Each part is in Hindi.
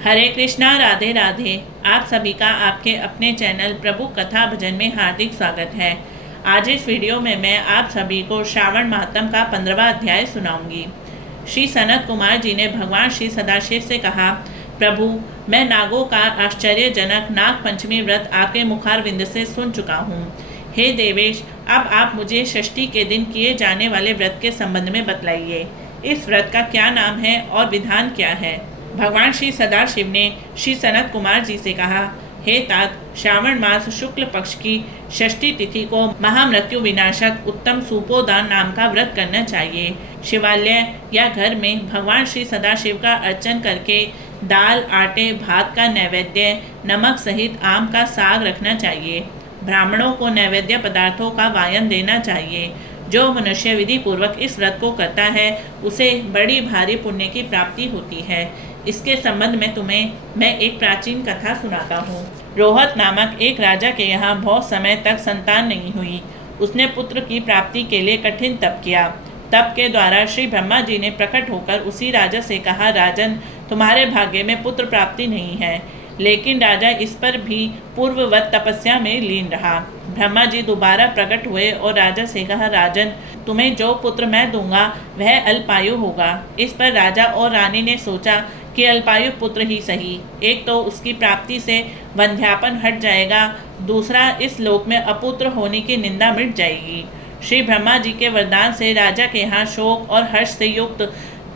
हरे कृष्णा, राधे राधे। आप सभी का आपके अपने चैनल प्रभु कथा भजन में हार्दिक स्वागत है। आज इस वीडियो में मैं आप सभी को श्रावण मातम का 15वां अध्याय सुनाऊंगी। श्री सनत कुमार जी ने भगवान श्री सदाशिव से कहा, प्रभु, मैं नागों का आश्चर्यजनक नाग पंचमी व्रत आपके मुखारविंद से सुन चुका हूँ। हे देवेश, अब आप मुझे षष्ठी के दिन किए जाने वाले व्रत के संबंध में बतलाइए। इस व्रत का क्या नाम है और विधान क्या है? भगवान श्री सदाशिव ने श्री सनत कुमार जी से कहा, हे तात, श्रावण मास शुक्ल पक्ष की षष्ठी तिथि को महामृत्यु विनाशक उत्तम सुपोदान नाम का व्रत करना चाहिए। शिवालय या घर में भगवान श्री सदाशिव का अर्चन करके दाल, आटे, भात का नैवेद्य, नमक सहित आम का साग रखना चाहिए। ब्राह्मणों को नैवेद्य पदार्थों का वायन देना चाहिए। जो मनुष्य विधि पूर्वक इस व्रत को करता है उसे बड़ी भारी पुण्य की प्राप्ति होती है। इसके संबंध में तुम्हें मैं एक प्राचीन कथा सुनाता हूँ। रोहत नामक एक राजा के यहाँ बहुत समय तक संतान नहीं हुई। उसने पुत्र की प्राप्ति के लिए कठिन तप किया। तप के द्वारा श्री ब्रह्मा जी ने प्रकट होकर उसी राजा से कहा, राजन, तुम्हारे भाग्य में पुत्र प्राप्ति नहीं है। लेकिन राजा इस पर भी पूर्ववत तपस्या में लीन रहा। ब्रह्मा जी दोबारा प्रकट हुए और राजा से कहा, राजन, तुम्हें जो पुत्र मैं दूंगा वह अल्पायु होगा। इस पर राजा और रानी ने सोचा कि अल्पायु पुत्र ही सही। एक तो उसकी प्राप्ति से वंध्यापन हट जाएगा, दूसरा इस लोक में अपुत्र होने की निंदा मिट जाएगी। श्री ब्रह्मा जी के वरदान से राजा के यहाँ शोक और हर्ष से युक्त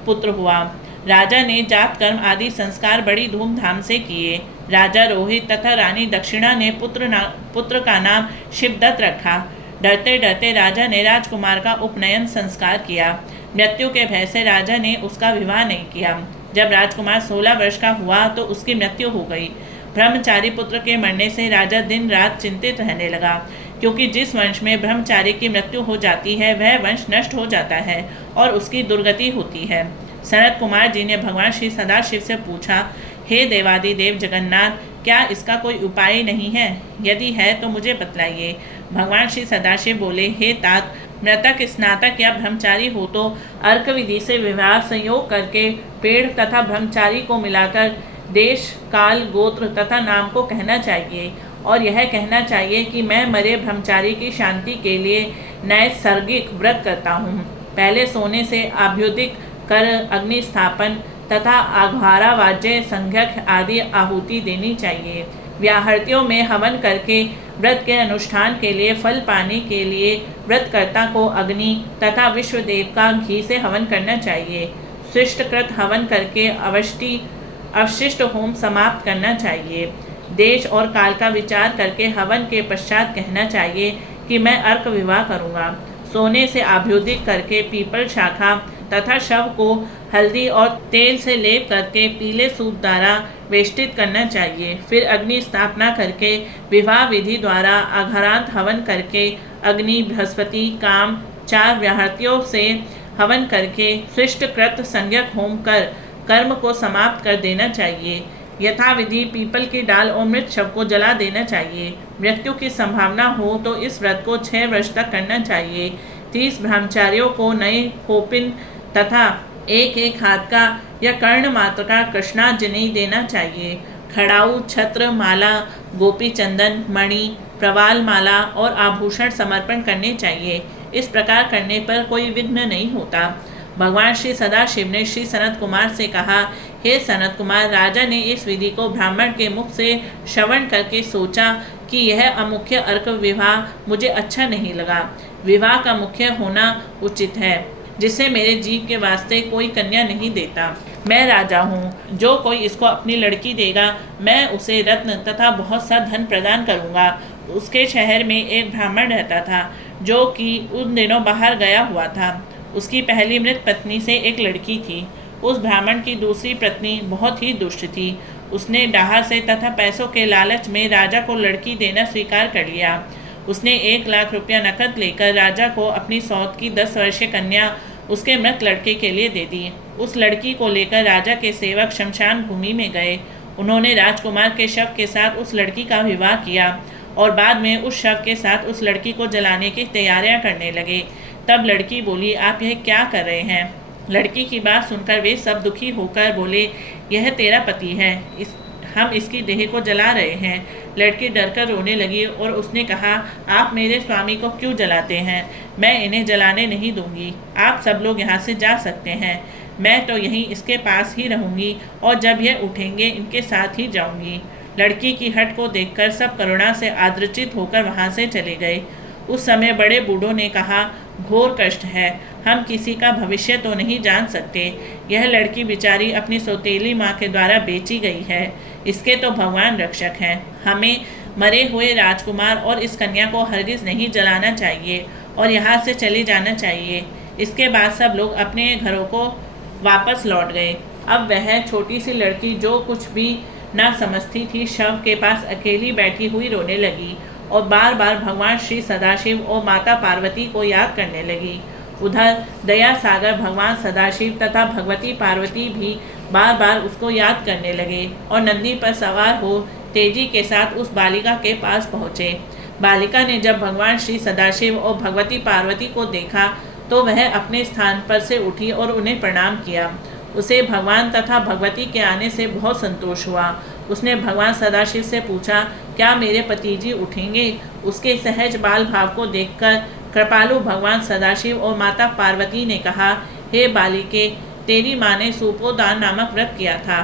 पुत्र हुआ। राजा ने जात कर्म आदि संस्कार बड़ी धूमधाम से किए। राजा रोहित तथा रानी दक्षिणा ने पुत्र का नाम शिवदत्त रखा। डरते डरते राजा ने राजकुमार का उपनयन संस्कार किया। मृत्यु के भय से राजा ने उसका विवाह नहीं किया। जब राजकुमार 16 वर्ष का हुआ तो उसकी मृत्यु हो गई। ब्रह्मचारी पुत्र के मरने से राजा दिन रात चिंतित रहने लगा, क्योंकि जिस वंश में ब्रह्मचारी की मृत्यु हो जाती है वह वंश नष्ट हो जाता है और उसकी दुर्गति होती है। सनत कुमार जी ने भगवान श्री सदाशिव से पूछा, हे देवादिदेव जगन्नाथ, क्या इसका कोई उपाय नहीं है? यदि है तो मुझे बतलाइए। भगवान श्री सदाशिव बोले, हे तात, मृतक स्नातक या ब्रह्मचारी हो तो अर्क विधि से विवाह संयोग करके पेड़ तथा ब्रह्मचारी को मिलाकर देश, काल, गोत्र तथा नाम को कहना चाहिए और यह कहना चाहिए कि मैं मरे ब्रह्मचारी की शांति के लिए नैसर्गिक व्रत करता हूँ। पहले सोने से आभ्युदिक कर अग्नि स्थापन तथा आघारा वाज्य संज्ञक आदि आहुति देनी चाहिए। व्याहृतियों में हवन करके व्रत के अनुष्ठान के लिए फल पाने के लिए व्रतकर्ता को अग्नि तथा विश्वदेव का घी से हवन करना चाहिए। शिष्टकृत हवन करके अवशिष्ट होम समाप्त करना चाहिए। देश और काल का विचार करके हवन के पश्चात कहना चाहिए कि मैं अर्क विवाह करूँगा। सोने से आभ्युदिक करके पीपल शाखा तथा शव को हल्दी और तेल से लेप करके पीले सूत द्वारा वेष्टित करना चाहिए। फिर अग्नि स्थापना करके विवाह विधि द्वारा अघरांत हवन करके अग्नि, बृहस्पति, काम, 4 व्याहृतियों से हवन करके शिष्टकृत संज्ञक होम कर कर्म को समाप्त कर देना चाहिए। यथाविधि पीपल की डाल और मृत शव को जला देना चाहिए। मृत्यु की संभावना हो तो इस व्रत को 6 वर्ष तक करना चाहिए। 30 ब्रह्मचारियों को नए कोपिन तथा एक हाथ का या कर्ण मात्र का कृष्णाजनि देना चाहिए। खड़ाऊ, छत्र, माला, गोपी चंदन, मणि, प्रवाल माला और आभूषण समर्पण करने चाहिए। इस प्रकार करने पर कोई विघ्न नहीं होता। भगवान श्री सदाशिव ने श्री सनत कुमार से कहा, हे सनत कुमार, राजा ने इस विधि को ब्राह्मण के मुख से श्रवण करके सोचा कि यह अमुख्य अर्क विवाह मुझे अच्छा नहीं लगा। विवाह का मुख्य होना उचित है, जिससे मेरे जीव के वास्ते कोई कन्या नहीं देता। मैं राजा हूँ, जो कोई इसको अपनी लड़की देगा मैं उसे रत्न तथा बहुत सा धन प्रदान करूँगा। उसके शहर में एक ब्राह्मण रहता था जो कि उन दिनों बाहर गया हुआ था। उसकी पहली मृत पत्नी से एक लड़की थी। उस ब्राह्मण की दूसरी पत्नी बहुत ही दुष्ट थी। उसने डाह से तथा पैसों के लालच में राजा को लड़की देना स्वीकार कर लिया। उसने 1 लाख रुपया नकद लेकर राजा को अपनी सौत की 10 वर्षीय कन्या उसके मृत लड़के के लिए दे दी। उस लड़की को लेकर राजा के सेवक शमशान भूमि में गए। उन्होंने राजकुमार के शव के साथ उस लड़की का विवाह किया और बाद में उस शव के साथ उस लड़की को जलाने की तैयारियां करने लगे। तब लड़की बोली, आप यह क्या कर रहे हैं? लड़की की बात सुनकर वे सब दुखी होकर बोले, यह तेरा पति है, हम इसकी देह को जला रहे हैं। लड़की डरकर रोने लगी और उसने कहा, आप मेरे स्वामी को क्यों जलाते हैं? मैं इन्हें जलाने नहीं दूंगी। आप सब लोग यहाँ से जा सकते हैं। मैं तो यहीं इसके पास ही रहूंगी और जब यह उठेंगे इनके साथ ही जाऊंगी। लड़की की हट को देखकर सब करुणा से आदृचित होकर वहाँ से चले गए। उस समय बड़े बूढ़ों ने कहा, घोर कष्ट है, हम किसी का भविष्य तो नहीं जान सकते। यह लड़की बेचारी अपनी सौतेली माँ के द्वारा बेची गई है। इसके तो भगवान रक्षक हैं। हमें मरे हुए राजकुमार और इस कन्या को हरगिज नहीं जलाना चाहिए और यहाँ से चले जाना चाहिए। इसके बाद सब लोग अपने घरों को वापस लौट गए। अब वह छोटी सी लड़की जो कुछ भी ना समझती थी, शव के पास अकेली बैठी हुई रोने लगी और बार बार भगवान श्री सदाशिव और माता पार्वती को याद करने लगी। उधर दया सागर भगवान सदाशिव तथा भगवती पार्वती भी बार बार उसको याद करने लगे और नंदी पर सवार हो तेजी के साथ उस बालिका के पास पहुँचे। बालिका ने जब भगवान श्री सदाशिव और भगवती पार्वती को देखा तो वह अपने स्थान पर से उठी और उन्हें प्रणाम किया। उसे भगवान तथा भगवती के आने से बहुत संतोष हुआ। उसने भगवान सदाशिव से पूछा, क्या मेरे पति जी उठेंगे? उसके सहज बाल भाव को देखकर कृपालु भगवान सदाशिव और माता पार्वती ने कहा, हे बालिके, तेरी माँ ने सुपोदान नामक व्रत किया था।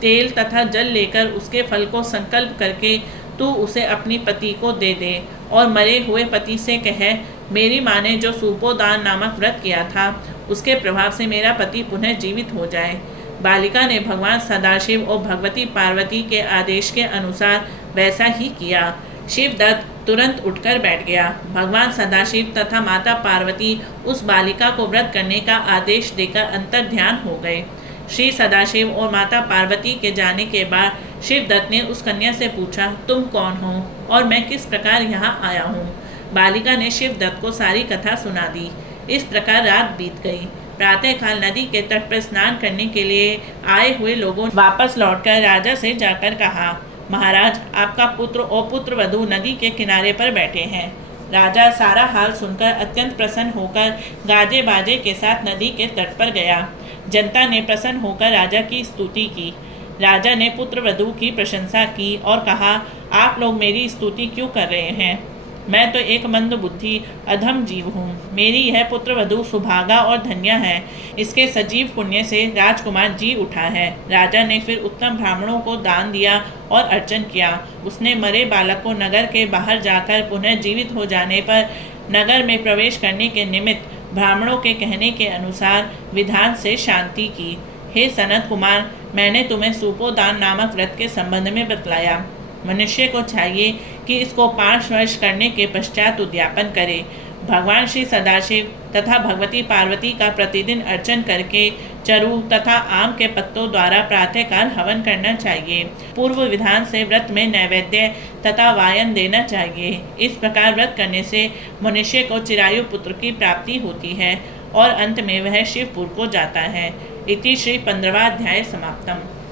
तेल तथा जल लेकर उसके फल को संकल्प करके तू उसे अपनी पति को दे दे और मरे हुए पति से कहे, मेरी माँ ने जो सुपोदान नामक व्रत किया था उसके प्रभाव से मेरा पति पुनः जीवित हो जाए। बालिका ने भगवान सदाशिव और भगवती पार्वती के आदेश के अनुसार वैसा ही किया। शिवदत्त तुरंत उठकर बैठ गया। भगवान सदाशिव तथा माता पार्वती उस बालिका को व्रत करने का आदेश देकर अंतर्ध्यान हो गए। श्री सदाशिव और माता पार्वती के जाने के बाद शिवदत्त ने उस कन्या से पूछा, तुम कौन हो और मैं किस प्रकार यहाँ आया हूँ? बालिका ने शिवदत्त को सारी कथा सुना दी। इस प्रकार रात बीत गई। प्रातःकाल नदी के तट पर स्नान करने के लिए आए हुए लोगों ने वापस लौटकर राजा से जाकर कहा, महाराज, आपका पुत्र और पुत्र वधू नदी के किनारे पर बैठे हैं। राजा सारा हाल सुनकर अत्यंत प्रसन्न होकर गाजे बाजे के साथ नदी के तट पर गया। जनता ने प्रसन्न होकर राजा की स्तुति की। राजा ने पुत्र वधू की प्रशंसा की और कहा, आप लोग मेरी स्तुति क्यों कर रहे हैं? मैं तो एक मंद बुद्धि अधम जीव हूँ। मेरी यह पुत्र वधू सुभागा और धन्य है। इसके सजीव पुण्य से राजकुमार जी उठा है। राजा ने फिर उत्तम ब्राह्मणों को दान दिया और अर्चन किया। उसने मरे बालक को नगर के बाहर जाकर पुनः जीवित हो जाने पर नगर में प्रवेश करने के निमित्त ब्राह्मणों के कहने के अनुसार विधान से शांति की। हे सनत कुमार, मैंने तुम्हें सुपोदान नामक व्रत के संबंध में बतलाया। मनुष्य को चाहिए कि इसको 5 वर्ष करने के पश्चात उद्यापन करे। भगवान श्री सदाशिव तथा भगवती पार्वती का प्रतिदिन अर्चन करके चरु तथा आम के पत्तों द्वारा प्रातःकाल हवन करना चाहिए। पूर्व विधान से व्रत में नैवेद्य तथा वायन देना चाहिए। इस प्रकार व्रत करने से मनुष्य को चिरायु पुत्र की प्राप्ति होती है और अंत में वह शिवपुर को जाता है। इति श्री 15वां अध्याय समाप्तम।